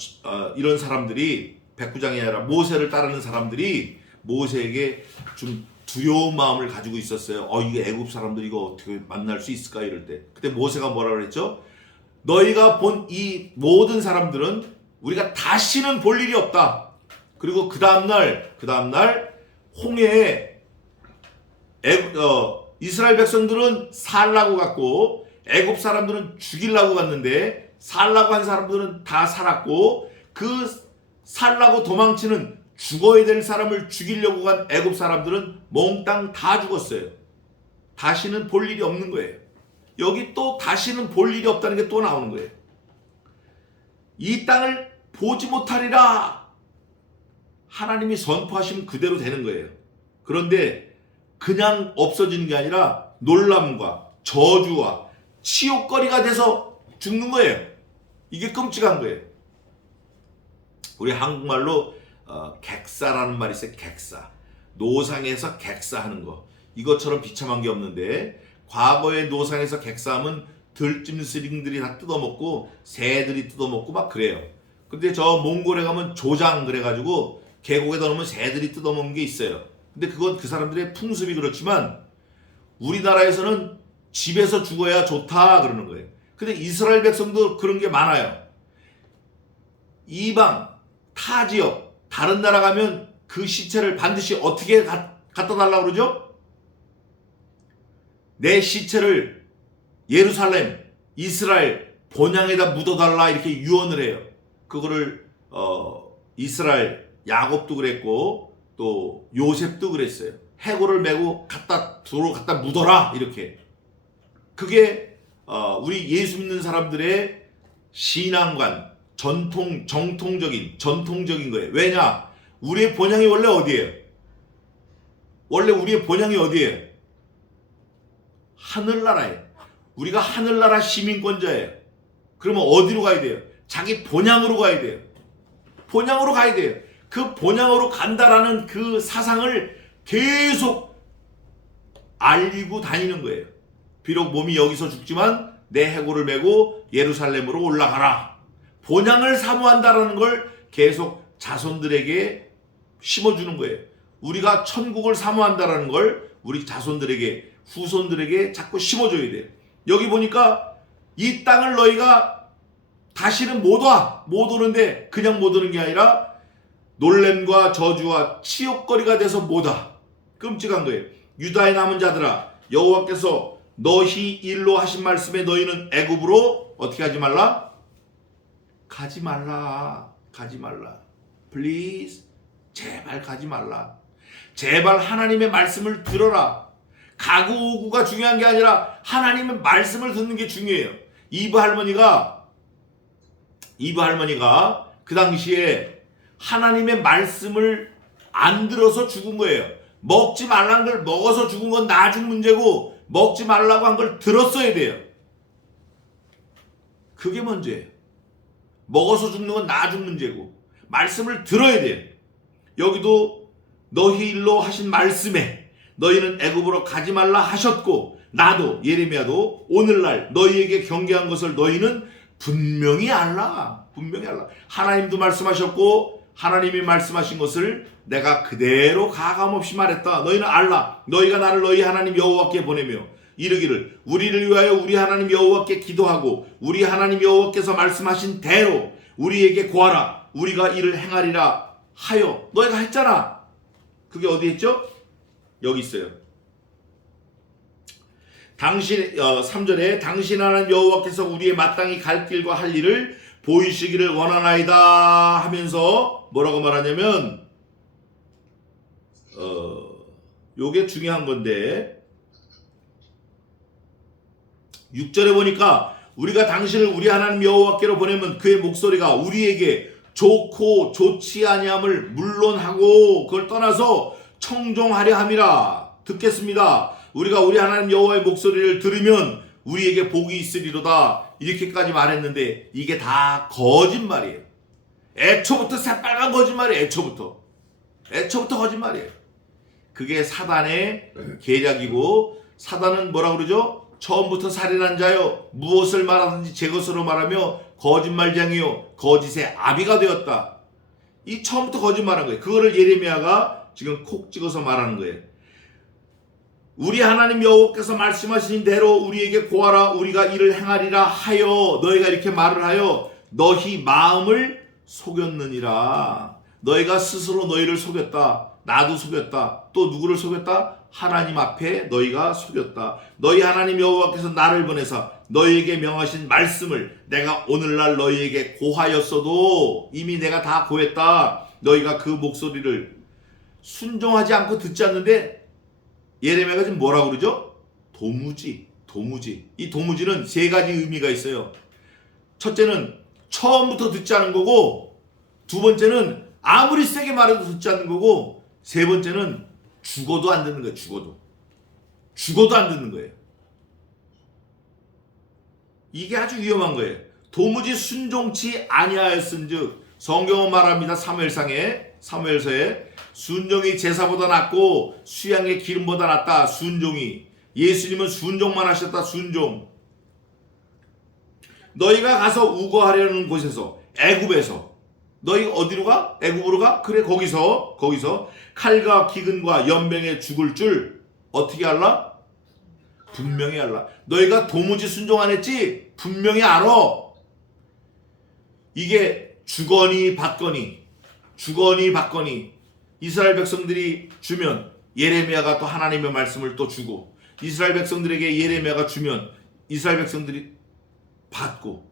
이런 사람들이, 백부장이 아니라 모세를 따르는 사람들이 모세에게 좀 두려운 마음을 가지고 있었어요. 이게 애굽 사람들 이거 어떻게 만날 수 있을까 이럴 때. 그때 모세가 뭐라 그랬죠? 너희가 본 이 모든 사람들은 우리가 다시는 볼 일이 없다. 그리고 그 다음날 홍해에 이스라엘 백성들은 살라고 갔고 애굽 사람들은 죽이려고 갔는데, 살라고 한 사람들은 다 살았고 그 살라고 도망치는 죽어야 될 사람을 죽이려고 간 애굽 사람들은 몽땅 다 죽었어요. 다시는 볼 일이 없는 거예요. 여기 또 다시는 볼 일이 없다는 게 또 나오는 거예요. 이 땅을 보지 못하리라. 하나님이 선포하시면 그대로 되는 거예요. 그런데 그냥 없어지는 게 아니라 놀람과 저주와 치욕거리가 돼서 죽는 거예요. 이게 끔찍한 거예요. 우리 한국말로 객사라는 말이 있어요. 객사. 노상에서 객사하는 거. 이것처럼 비참한 게 없는데, 과거의 노상에서 객사하면 들짐승들이 다 뜯어먹고 새들이 뜯어먹고 막 그래요. 근데 저 몽골에 가면 조장 그래가지고 계곡에다 놓으면 새들이 뜯어먹는 게 있어요. 근데 그건 그 사람들의 풍습이 그렇지만 우리나라에서는 집에서 죽어야 좋다 그러는 거예요. 근데 이스라엘 백성도 그런 게 많아요. 이방, 타 지역, 다른 나라 가면 그 시체를 반드시 어떻게 갖다 달라고 그러죠? 내 시체를 예루살렘, 이스라엘 본향에다 묻어달라 이렇게 유언을 해요. 그거를 이스라엘 야곱도 그랬고 또 요셉도 그랬어요. 해골을 메고 도로 갖다 묻어라 이렇게. 그게 우리 예수 믿는 사람들의 신앙관, 정통적인 거예요. 왜냐? 우리의 본향이 원래 어디예요? 원래 우리의 본향이 어디예요? 하늘나라예요. 우리가 하늘나라 시민권자예요. 그러면 어디로 가야 돼요? 자기 본향으로 가야 돼요. 본향으로 가야 돼요. 그 본향으로 간다라는 그 사상을 계속 알리고 다니는 거예요. 비록 몸이 여기서 죽지만 내 해골을 메고 예루살렘으로 올라가라. 본향을 사모한다라는 걸 계속 자손들에게 심어주는 거예요. 우리가 천국을 사모한다라는 걸 우리 자손들에게, 후손들에게 자꾸 심어줘야 돼요. 여기 보니까 이 땅을 너희가 다시는 못 와. 못 오는데 그냥 못 오는 게 아니라 놀램과 저주와 치욕거리가 돼서 못 와. 끔찍한 거예요. 유다의 남은 자들아, 여호와께서 너희 일로 하신 말씀에 너희는 애굽으로 어떻게 하지 말라? 가지 말라. 가지 말라. Please. 제발 가지 말라. 제발 하나님의 말씀을 들어라. 가구 오구가 중요한 게 아니라 하나님의 말씀을 듣는 게 중요해요. 이브 할머니가 그 당시에 하나님의 말씀을 안 들어서 죽은 거예요. 먹지 말라는 걸 먹어서 죽은 건 나중 문제고, 먹지 말라고 한 걸 들었어야 돼요. 그게 문제예요. 먹어서 죽는 건 나중 문제고, 말씀을 들어야 돼요. 여기도 너희 일로 하신 말씀에 너희는 애굽으로 가지 말라 하셨고, 나도 예레미야도 오늘날 너희에게 경계한 것을 너희는 분명히 알라. 분명히 알라. 하나님도 말씀하셨고 하나님이 말씀하신 것을 내가 그대로 가감없이 말했다. 너희는 알라. 너희가 나를 너희 하나님 여호와께 보내며 이르기를 우리를 위하여 우리 하나님 여호와께 기도하고 우리 하나님 여호와께서 말씀하신 대로 우리에게 구하라. 우리가 이를 행하리라 하여. 너희가 했잖아. 그게 어디 있죠? 여기 있어요. 당신 3절에 당신 하나님 여호와께서 우리의 마땅히 갈 길과 할 일을 보이시기를 원하나이다 하면서 뭐라고 말하냐면 요게 중요한 건데 6절에 보니까 우리가 당신을 우리 하나님 여호와께로 보내면 그의 목소리가 우리에게 좋고 좋지 아니함을 물론하고 그걸 떠나서 청종하려 함이라. 듣겠습니다. 우리가 우리 하나님 여호와의 목소리를 들으면 우리에게 복이 있으리로다. 이렇게까지 말했는데 이게 다 거짓말이에요. 애초부터 새빨간 거짓말이에요. 애초부터 거짓말이에요. 그게 사단의 계략이고, 사단은 뭐라고 그러죠? 처음부터 살인한 자요 무엇을 말하든지 제 것으로 말하며 거짓말쟁이요 거짓의 아비가 되었다. 이 처음부터 거짓말한 거예요. 그거를 예레미야가 지금 콕 찍어서 말하는 거예요. 우리 하나님 여호와께서 말씀하신 대로 우리에게 고하라. 우리가 이를 행하리라 하여. 너희가 이렇게 말을 하여 너희 마음을 속였느니라. 너희가 스스로 너희를 속였다. 나도 속였다. 또 누구를 속였다? 하나님 앞에 너희가 속였다. 너희 하나님 여호와께서 나를 보내사 너희에게 명하신 말씀을 내가 오늘날 너희에게 고하였어도 이미 내가 다 고했다. 너희가 그 목소리를 순종하지 않고 듣지 않는데, 예레미야가 지금 뭐라고 그러죠? 도무지. 이 도무지는 세 가지 의미가 있어요. 첫째는 처음부터 듣지 않은 거고, 두 번째는 아무리 세게 말해도 듣지 않는 거고, 세 번째는 죽어도 안 듣는 거예요. 죽어도 안 듣는 거예요. 이게 아주 위험한 거예요. 도무지 순종치 아니하였은즉, 성경은 말합니다. 사무엘서에 순종이 제사보다 낫고 수양의 기름보다 낫다. 순종이. 예수님은 순종만 하셨다. 순종. 너희가 가서 우거하려는 곳에서, 애굽에서, 너희 어디로 가? 애굽으로 가? 그래, 거기서 칼과 기근과 연병에 죽을 줄 어떻게 알라? 분명히 알라. 너희가 도무지 순종 안 했지? 분명히 알아. 이게 주거니 받거니 이스라엘 백성들이 주면 예레미야가 또 하나님의 말씀을 또 주고, 이스라엘 백성들에게 예레미야가 주면 이스라엘 백성들이 받고,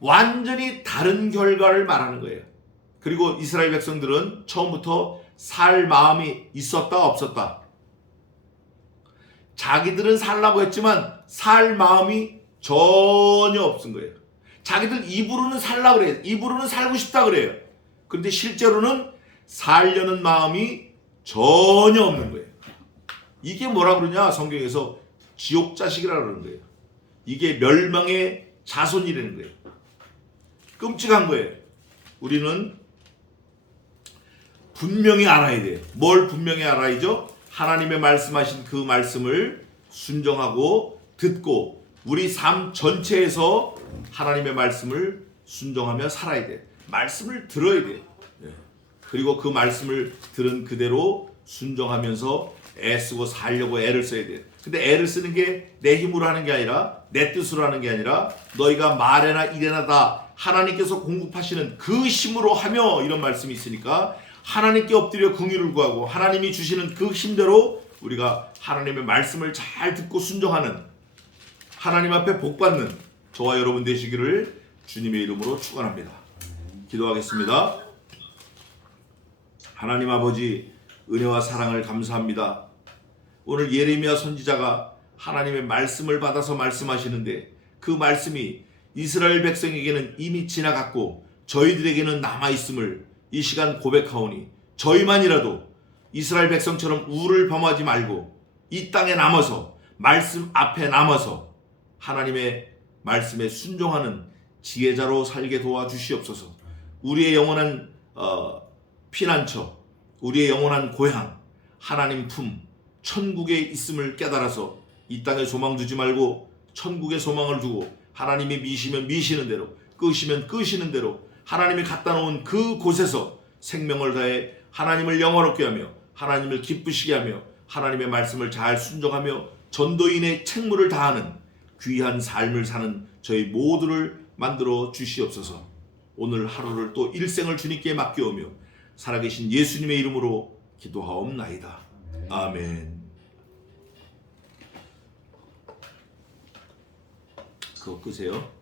완전히 다른 결과를 말하는 거예요. 그리고 이스라엘 백성들은 처음부터 살 마음이 있었다 없었다. 자기들은 살라고 했지만 살 마음이 전혀 없은 거예요. 자기들 입으로는 살라고 그래요. 입으로는 살고 싶다 그래요. 그런데 실제로는 살려는 마음이 전혀 없는 거예요. 이게 뭐라 그러냐? 성경에서 지옥 자식이라고 그러는 거예요. 이게 멸망의 자손이라는 거예요. 끔찍한 거예요. 우리는 분명히 알아야 돼요. 뭘 분명히 알아야죠? 하나님의 말씀하신 그 말씀을 순종하고 듣고 우리 삶 전체에서 하나님의 말씀을 순종하며 살아야 돼요. 말씀을 들어야 돼요. 그리고 그 말씀을 들은 그대로 순종하면서 애쓰고 살려고 애를 써야 돼요. 근데 애를 쓰는 게 내 힘으로 하는 게 아니라 내 뜻으로 하는 게 아니라 너희가 말에나 일에나 다 하나님께서 공급하시는 그 힘으로 하며 이런 말씀이 있으니까 하나님께 엎드려 긍휼을 구하고 하나님이 주시는 그 힘대로 우리가 하나님의 말씀을 잘 듣고 순종하는 하나님 앞에 복받는 저와 여러분 되시기를 주님의 이름으로 축원합니다. 기도하겠습니다. 하나님 아버지 은혜와 사랑을 감사합니다. 오늘 예레미야 선지자가 하나님의 말씀을 받아서 말씀하시는데 그 말씀이 이스라엘 백성에게는 이미 지나갔고 저희들에게는 남아있음을 이 시간 고백하오니 저희만이라도 이스라엘 백성처럼 우를 범하지 말고 이 땅에 남아서 말씀 앞에 남아서 하나님의 말씀에 순종하는 지혜자로 살게 도와주시옵소서. 우리의 영원한 피난처, 우리의 영원한 고향, 하나님 품, 천국에 있음을 깨달아서 이 땅에 소망 두지 말고 천국에 소망을 두고 하나님이 미시면 미시는 대로 끄시면 끄시는 대로 하나님이 갖다 놓은 그 곳에서 생명을 다해 하나님을 영화롭게 하며 하나님을 기쁘시게 하며 하나님의 말씀을 잘 순종하며 전도인의 책무를 다하는 귀한 삶을 사는 저희 모두를 만들어 주시옵소서. 오늘 하루를 또 일생을 주님께 맡겨오며 살아계신 예수님의 이름으로 기도하옵나이다. 아멘. 그거 끄세요.